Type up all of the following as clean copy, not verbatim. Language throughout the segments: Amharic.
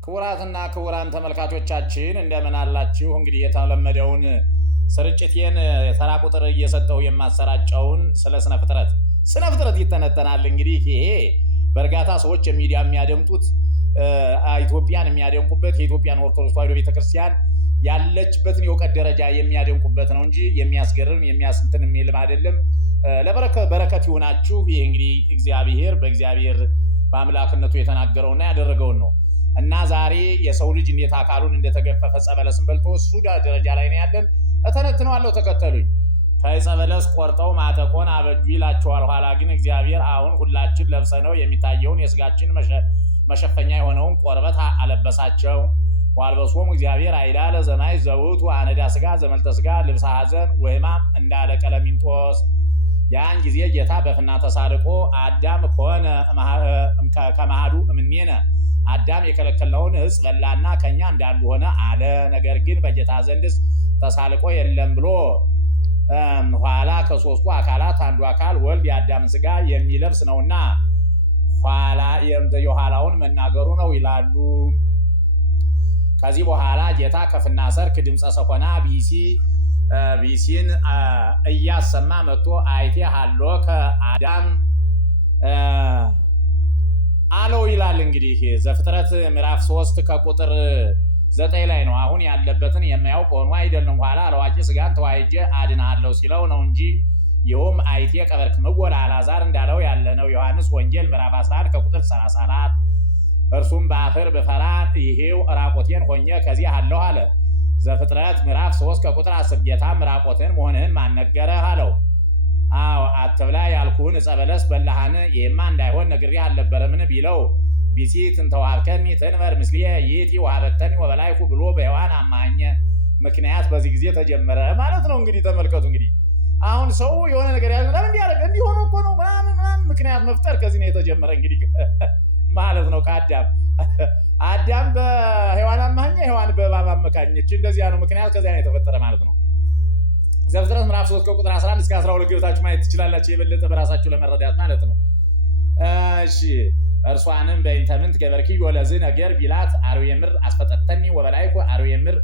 ክቡራትና ክቡራን ተመልካቾቻችን እንደምን አላችሁ? እንግዲህ የተለመደውን ስርጭቴን የተራ ቁጥር እየሰጠው የማሰራጨውን ስለ ስነ ፍጥረት ይተነተናል። እንግዲህ ይሄ በእርጋታ ሰዎች የሚያደምጡት ኢትዮጵያን የሚያደንቁበት የኢትዮጵያን ኦርቶዶክስ ተዋሕዶ ቤተክርስቲያን ያለችበትን የእውቀት ደረጃ የሚያደንቁበት ነው እንጂ የሚያስገርም የሚያስንትን የሚልም አይደለም። ለበረከት ይሁናችሁ። ይሄ እንግዲህ እግዚአብሔር በአምላክነቱ የተናገረውና ያደረገውን ነው እና ዛሬ የሰው ልጅ እንዴት አካሉን እንደተገፈፈ ጸበለስን በልቶ እሱ ደረጃ ላይ ነው ያለን። እተነትነዋለሁ፣ ተከተሉኝ። ከጸበለስ ቆርጠው ማጠቆን አበጁ ይላቸዋል። ኋላ ግን እግዚአብሔር አሁን ሁላችን ለብሰነው የሚታየውን የስጋችን መሸፈኛ የሆነውን ቆርበት አለበሳቸው። ዋልበሶሙ እግዚአብሔር አይዳለ ዘማይ ዘውቱ አነዳ ስጋ ዘመልተ ስጋ ልብሰ ሐዘን ወሕማም እንዳለ ቀለሚንጦስ። ያን ጊዜ ጌታ በፍና ተሳልቆ አዳም ከሆነ ከማዱ እምኔነ አዳም የከለከልነውን ዕፅ በላና ከኛ እንዳንዱ ሆነ አለ። ነገር ግን በጌታ ዘንድስ ተሳልቆ የለም ብሎ ኋላ ከሶስቱ አካላት አንዱ አካል ወልድ የአዳም ስጋ የሚለብስ ነውና ኋላ የኋላውን መናገሩ ነው ይላሉ። ከዚህ በኋላ ጌታ ከፍና ሰርክ ድምፀ ሰኮና ቢሲን እያሰማ መጥቶ አይቴ ሃሎ ከአዳም አለው ይላል። እንግዲህ ዘፍጥረት ምዕራፍ 3 ከቁጥር 9 ላይ ነው። አሁን ያለበትን የማያውቅ ሆኖ አይደለም ኋላ ለዋቂ ስጋን ተዋህጄ አድንሃለሁ ሲለው ነው እንጂ ይኸውም አይቴ ቀበርክምዎ ለአልዓዛር እንዳለው ያለ ነው። ዮሐንስ ወንጌል ምዕራፍ 11 ከቁጥር 34 እርሱም በአፈር ብፈራ ይሄው ራቆቴን ሆኜ ከዚህ አለሁ አለ። ዘፍጥረት ምዕራፍ 3 ከቁጥር 10 ጌታም ራቆትን መሆንህን ማን ነገረህ አለው። አዎ አትብላ ያልኩህን ዕፀ በለስ በላህን? ይህማ እንዳይሆን ነግሬህ አልነበረምን ቢለው ቢሲት እንተዋሃብከኒ ትንበር ምስሌ ይእቲ ወሀበተኒ ወበላይኩ ብሎ በሔዋን አማኘ ምክንያት በዚህ ጊዜ ተጀመረ ማለት ነው። እንግዲህ ተመልከቱ። እንግዲህ አሁን ሰው የሆነ ነገር ያለ ለምን እንዲያደርግ እንዲሆኑ እኮ ነው ምናምን ምክንያት መፍጠር ከዚህ ነው የተጀመረ እንግዲህ ማለት ነው። አዳም በሔዋን አማኘ፣ ሔዋን በእባብ አመካኘች። እንደዚያ ነው ምክንያት ከዚያ ነው የተፈጠረ ማለት ነው። ዘፍጥረት ምዕራፍ 3 ከቁጥር 11 እስከ 12 ገብታችሁ ማየት ትችላላችሁ፣ የበለጠ በራሳችሁ ለመረዳት ማለት ነው። እሺ እርሷንም በእንተ ምንት ገበርኪዮ ለዝ ነገር ቢላት አርዌ ምድር አስፈጠተኒ ወበላይኩ አርዌ ምድር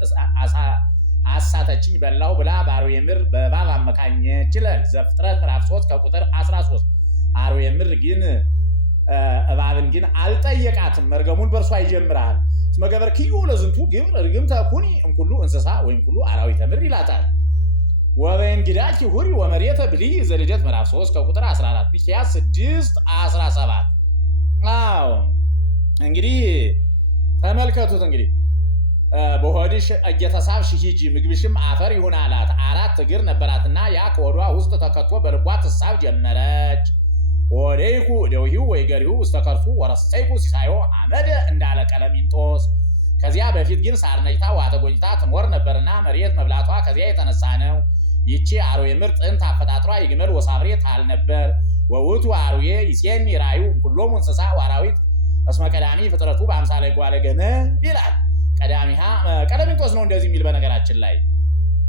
አሳተችኝ በላሁ ብላ በአርዌ ምድር በእባብ አመካኘች ይላል። ዘፍጥረት ምዕራፍ 3 ከቁጥር 13 አርዌ ምድር ግን እባብን ግን አልጠየቃትም፣ መርገሙን በእርሷ ይጀምራል። እስመ ገበርኪዮ ለዝንቱ ግብር ርግምተ ኩኒ እምኩሉ እንስሳ ወይም ኩሉ አራዊተ ምድር ይላታል። ወበእንግዳኪ ሁሪ ወመሬተ ብልዒ ዘልደት ምዕራፍ 3 ከቁጥር 14 ሚክያስ 6:17 አዎ እንግዲህ ተመልከቱት። እንግዲህ በሆድሽ እየተሳብሽ ሂጂ ምግብሽም አፈር ይሁን አላት። 4 እግር ነበራትና ያ ከሆዷ ውስጥ ተከቶ በልቧ ትሳብ ጀመረች። ወዴይኩ እደዊሁ ወይገሪሁ ውስተ ከርሱ ወረሰይኩ ሲሳዮ አመደ እንዳለ ቀለሚንጦስ። ከዚያ በፊት ግን ሳር ነጭታ ውሃ ተጎኝታ ትኖር ነበርና መሬት መብላቷ ከዚያ የተነሳ ነው። ይቺ አርዌ ምድር ጥንት አፈጣጥሯ የግመል ወሳብሬ ታል ነበር። ወውቱ አርዌ ይሴኒ ራዩ ኩሎሙ እንስሳ ወአራዊት እስመ ቀዳሚ ፍጥረቱ በአምሳለ እጓለ ገመል ይላል። ቀለሚንጦስ ነው እንደዚህ የሚል በነገራችን ላይ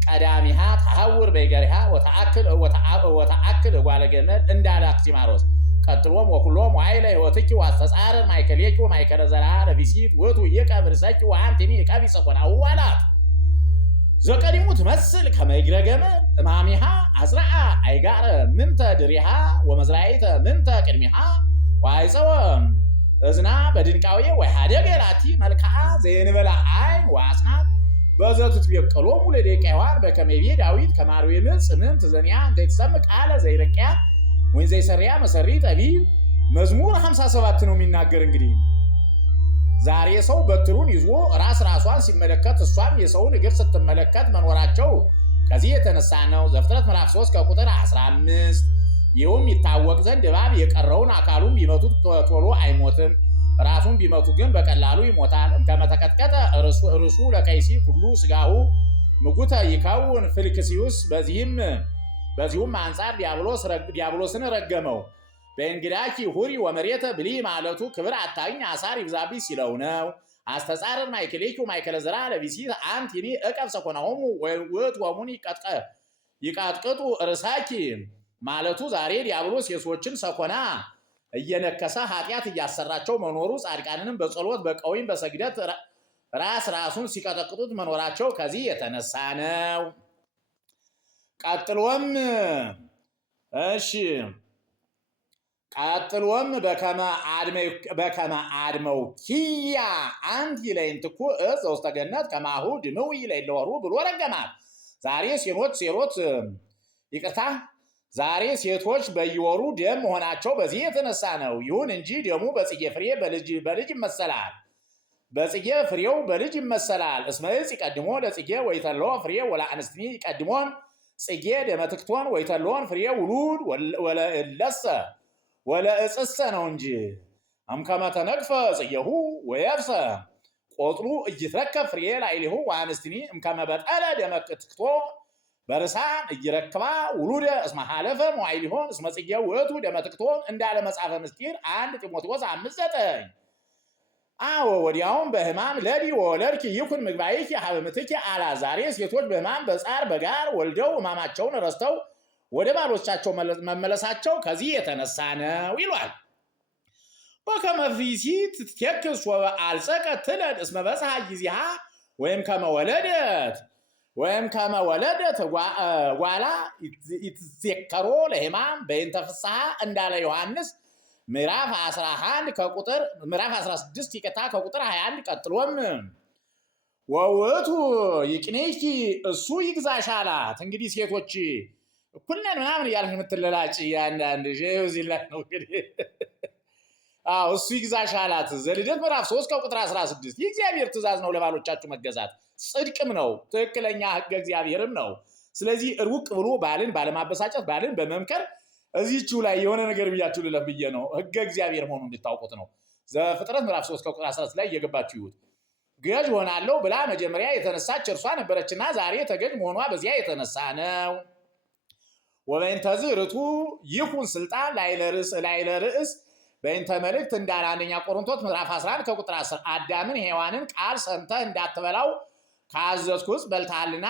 ቀዳሚሃ ተሐውር በይገሪሃ ወተአክል እጓለ ገመል እንዳለ አክሲማሮስ። ቀጥሎም ወኩሎም ዋይለ ሕይወትኪ ዋስተጻረር ማይከሌኪ ወማይከለ ዘርአ ለቢሲት ውእቱ ይቀብር ሰኪ ወአንቲኒ ዕቀቢ ሰኮናሁ አላት። ዘቀዲሙ ትመስል ከመ እግረ ገመል እማሚሃ አጽርዓ አይጋረ ምንተ ድሪሃ ወመዝራኢተ ምንተ ቅድሚሃ ወአይፀወ እዝና በድንቃዊ ወይሃደገ ላቲ መልክዓ ዘየንበላ ዓይን ወአስናት በዘትትቤቀሎሙ ለደቂቀ ሔዋን በከመ ይቤ ዳዊት ከመ አርዌ ምድር ጽምንት ዘኒያ እንተ ይትሰምዕ ቃለ ዘይረቅያ ወይን ዘይሰርያ መሰሪ ጠቢብ መዝሙር 57 ነው የሚናገር። እንግዲህ ዛሬ ሰው በትሩን ይዞ ራሷን ሲመለከት እሷም የሰውን እግር ስትመለከት መኖራቸው ከዚህ የተነሳ ነው። ዘፍጥረት ምዕራፍ 3 ከቁጥር 15 ይኸውም ይታወቅ ዘንድ እባብ የቀረውን አካሉን ቢመቱት ቶሎ አይሞትም፣ ራሱን ቢመቱ ግን በቀላሉ ይሞታል። እምከመ ተቀጥቀጠ ርእሱ ለከይሲ ሁሉ ስጋሁ ምጉተ ይከውን ፍልክስዩስ። በዚሁም አንጻር ዲያብሎስን ረገመው። በእንግዳኪ ሁሪ ወመሬተ ብልዒ ማለቱ ክብር አታግኝ አሳር ይብዛብኝ ሲለው ነው። አስተጻረር ማይከሌኪ ወማይከለ ዘርአ ለቢሲት አንቲኒ ዕቀብ ሰኮናሆሙ ወእቶሙኒ ይቀጥቅጡ ርእሳኪ ማለቱ ዛሬ ዲያብሎስ የሰዎችን ሰኮና እየነከሰ ኃጢአት እያሰራቸው መኖሩ ጻድቃንንም በጸሎት በቀዊም በሰግደት ራሱን ሲቀጠቅጡት መኖራቸው ከዚህ የተነሳ ነው። ቀጥሎም በከመ አድመው ኪያ አንድ ይለይንትኩ እፅ ውስተ ገነት ከማሁ ድምው ይለይለወሩ ብሎ ረገማት። ዛሬ ሴቶች በየወሩ ደም መሆናቸው በዚህ የተነሳ ነው። ይሁን እንጂ ደሙ በጽጌ ፍሬ በልጅ ይመሰላል። በጽጌ ፍሬው በልጅ ይመሰላል። እስመ ዕፅ ይቀድሞ ለጽጌ ወይተሎ ፍሬ ወለአንስትኒ ይቀድሞን ጽጌ ደመትክቶን ወይተሎን ፍሬ ውሉድ ወለእፅሰ ነው እንጂ እምከመ ተነቅፈ ጽጌሁ ወየብሰ ቆጥሩ እይትረከብ ፍሬ ላዕሌሁ ወአንስትኒ እምከመ በጠለ ደመትክቶ በርሳን እይረክባ ውሉደ እስመ ሐለፈ መዋዕሊሆን እስመ ጽጌ ውእቱ ደመትክቶን እንዳለ መጽሐፈ ምስጢር 1 ጢሞቴዎስ 5:9 አዎ ወዲያውም በሕማም ለዲ ወለድኪ ይኩን ምግባይኪ ሀበ ምትኪ አላ። ዛሬ ሴቶች በሕማም በጻር በጋር ወልደው ሕማማቸውን ረስተው ወደ ባሎቻቸው መመለሳቸው ከዚህ የተነሳ ነው ይሏል። በከመ ብእሲት ትትኬክስ ወአልጸቀት ትለድ እስመ በጽሐ ጊዜሃ ወይም ከመ ወለደት ጓላ ይትዜከሮ ለሕማም በእንተ ፍስሐ እንዳለ ዮሐንስ ምዕራፍ 16 ይቅታ ከቁጥር 21 ቀጥሎም ወውቱ ይቅኔኪ እሱ ይግዛሽ አላት። እንግዲህ ሴቶች እኩል ነን ምናምን እያልሽ የምትለላጭ አንዳንድ እዚህ ላይ ነው እንግዲህ እሱ ይግዛሽ አላት። ዘልደት ምዕራፍ 3 ከቁጥር 16 የእግዚአብሔር ትእዛዝ ነው ለባሎቻችሁ መገዛት፣ ጽድቅም ነው፣ ትክክለኛ ሕገ እግዚአብሔርም ነው። ስለዚህ ሩቅ ብሎ ባልን ባለማበሳጨት ባልን በመምከር እዚህችው ላይ የሆነ ነገር ብያችሁ ልለፍ ብዬ ነው። ሕገ እግዚአብሔር መሆኑን እንድታውቁት ነው። ዘፍጥረት ምዕራፍ 3 ከቁጥር 16 ላይ እየገባችሁ ይሁት። ገዥ ሆናለሁ ብላ መጀመሪያ የተነሳች እርሷ ነበረችና ዛሬ ተገዥ መሆኗ በዚያ የተነሳ ነው። ወበእንተዝ ርቱ ይኩን ስልጣን ላዕለ ርእስ በእንተ መልእክት እንዳለ አንደኛ ቆሮንቶስ ምዕራፍ 11 ከቁጥር 10 አዳምን ሔዋንን ቃል ሰምተህ እንዳትበላው ካዘዝኩህ በልተሃልና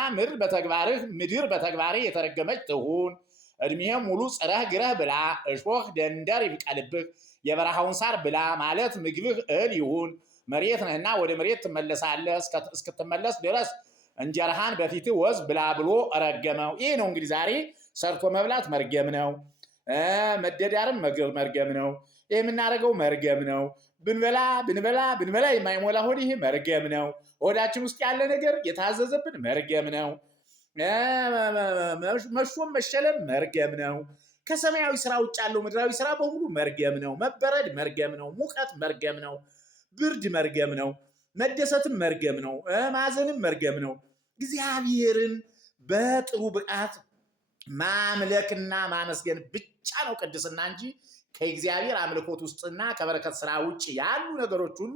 ምድር በተግባርህ የተረገመች ትሁን። እድሜህም ሙሉ ጽረህ ግረህ ብላ፣ እሾህ ደንደር ይብቀልብህ፣ የበረሃውን ሳር ብላ ማለት ምግብህ እህል ይሁን። መሬት ነህና ወደ መሬት ትመለሳለህ፣ እስክትመለስ ድረስ እንጀራህን በፊትህ ወዝ ብላ ብሎ ረገመው። ይህ ነው እንግዲህ ዛሬ ሰርቶ መብላት መርገም ነው። መደዳርም መርገም ነው። ይህ የምናደርገው መርገም ነው። ብንበላ የማይሞላ ሆድ ይህ መርገም ነው። ሆዳችን ውስጥ ያለ ነገር የታዘዘብን መርገም ነው። መሾም መሸለም መርገም ነው። ከሰማያዊ ስራ ውጭ ያለው ምድራዊ ስራ በሙሉ መርገም ነው። መበረድ መርገም ነው። ሙቀት መርገም ነው። ብርድ መርገም ነው። መደሰትም መርገም ነው። ማዘንም መርገም ነው። እግዚአብሔርን በጥሩ ብቃት ማምለክና ማመስገን ብቻ ነው ቅድስና እንጂ ከእግዚአብሔር አምልኮት ውስጥና ከበረከት ስራ ውጭ ያሉ ነገሮች ሁሉ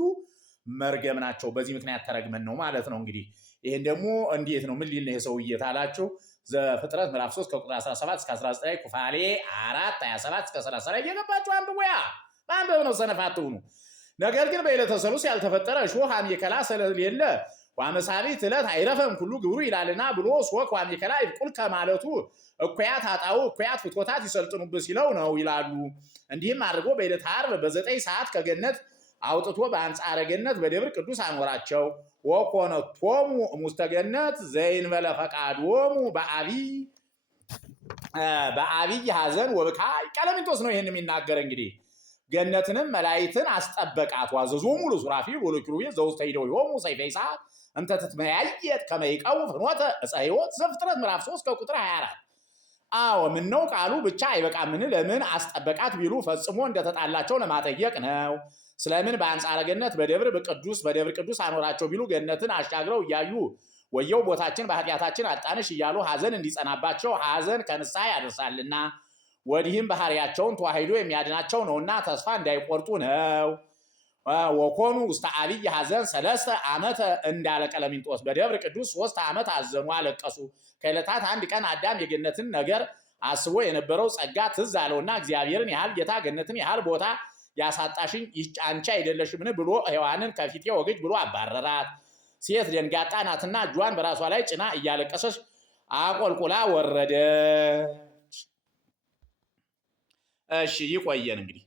መርገም ናቸው። በዚህ ምክንያት ተረግመን ነው ማለት ነው። እንግዲህ ይህን ደግሞ እንዴት ነው ምን ሊል ነው የሰውዬ ታላችሁ? ዘፍጥረት ምዕራፍ 3 ከቁጥር 17 እስከ 19 ላይ ኩፋሌ 4 27 እስከ 30 ላይ እየገባችሁ አንብቡ። ማንበብ ነው፣ ሰነፍ አትሁኑ። ነገር ግን በዕለተ ሰሉስ ያልተፈጠረ እሾህ አሜከላ ስለሌለ ዋመሳቢት ዕለት አይረፈም ኩሉ ግብሩ ይላልና ብሎ ሶክ ዋሜከላ ይብቁል ከማለቱ እኩያት አጣው እኩያት ፍትወታት ይሰልጥኑብህ ሲለው ነው ይላሉ። እንዲህም አድርጎ በዕለተ ዓርብ በ9 ሰዓት ከገነት አውጥቶ በአንጻረ ገነት በደብር ቅዱስ አኖራቸው። ወኮነቶሙ እሙስተ ገነት ዘእንበለ ፈቃዶሙ በአብይ ሐዘን ወብካይ። ቀለሚንጦስ ነው ይህን የሚናገር እንግዲህ ገነትንም መላእክትን አስጠበቃት። ዋዘዞሙ ለሱራፊል ወለኪሩቤል ዘውስተ እደዊሆሙ ሰይፈ እሳት እንተ ትትመያየጥ ከመ ይቀው ፍኖተ ዕፀ ሕይወት። ዘፍጥረት ምዕራፍ 3 ከቁጥር 24። አዎ ምነው ቃሉ ብቻ አይበቃምን? ለምን አስጠበቃት ቢሉ ፈጽሞ እንደተጣላቸው ለማጠየቅ ነው። ስለምን በአንጻረ ገነት በደብር ቅዱስ አኖራቸው ቢሉ ገነትን አሻግረው እያዩ ወየው ቦታችን በኃጢአታችን አጣንሽ እያሉ ሐዘን እንዲጸናባቸው፣ ሐዘን ከንስሐ ያደርሳልና ወዲህም ባህሪያቸውን ተዋሂዶ የሚያድናቸው ነውና ተስፋ እንዳይቆርጡ ነው። ወኮኑ ውስተ አብይ ሐዘን 3 ዓመት እንዳለ ቀለሚንጦስ በደብረ ቅዱስ 3 ዓመት አዘኑ፣ አለቀሱ። ከዕለታት አንድ ቀን አዳም የገነትን ነገር አስቦ የነበረው ጸጋ ትዝ አለውና እግዚአብሔርን ያህል ጌታ ገነትን ያህል ቦታ ያሳጣሽኝ ይህች አንቺ አይደለሽምን ብሎ ሔዋንን ከፊቴ ወግጅ ብሎ አባረራት። ሴት ደንጋጣ ናትና እጇን በራሷ ላይ ጭና እያለቀሰች አቆልቁላ ወረደች። እሺ ይቆየን እንግዲህ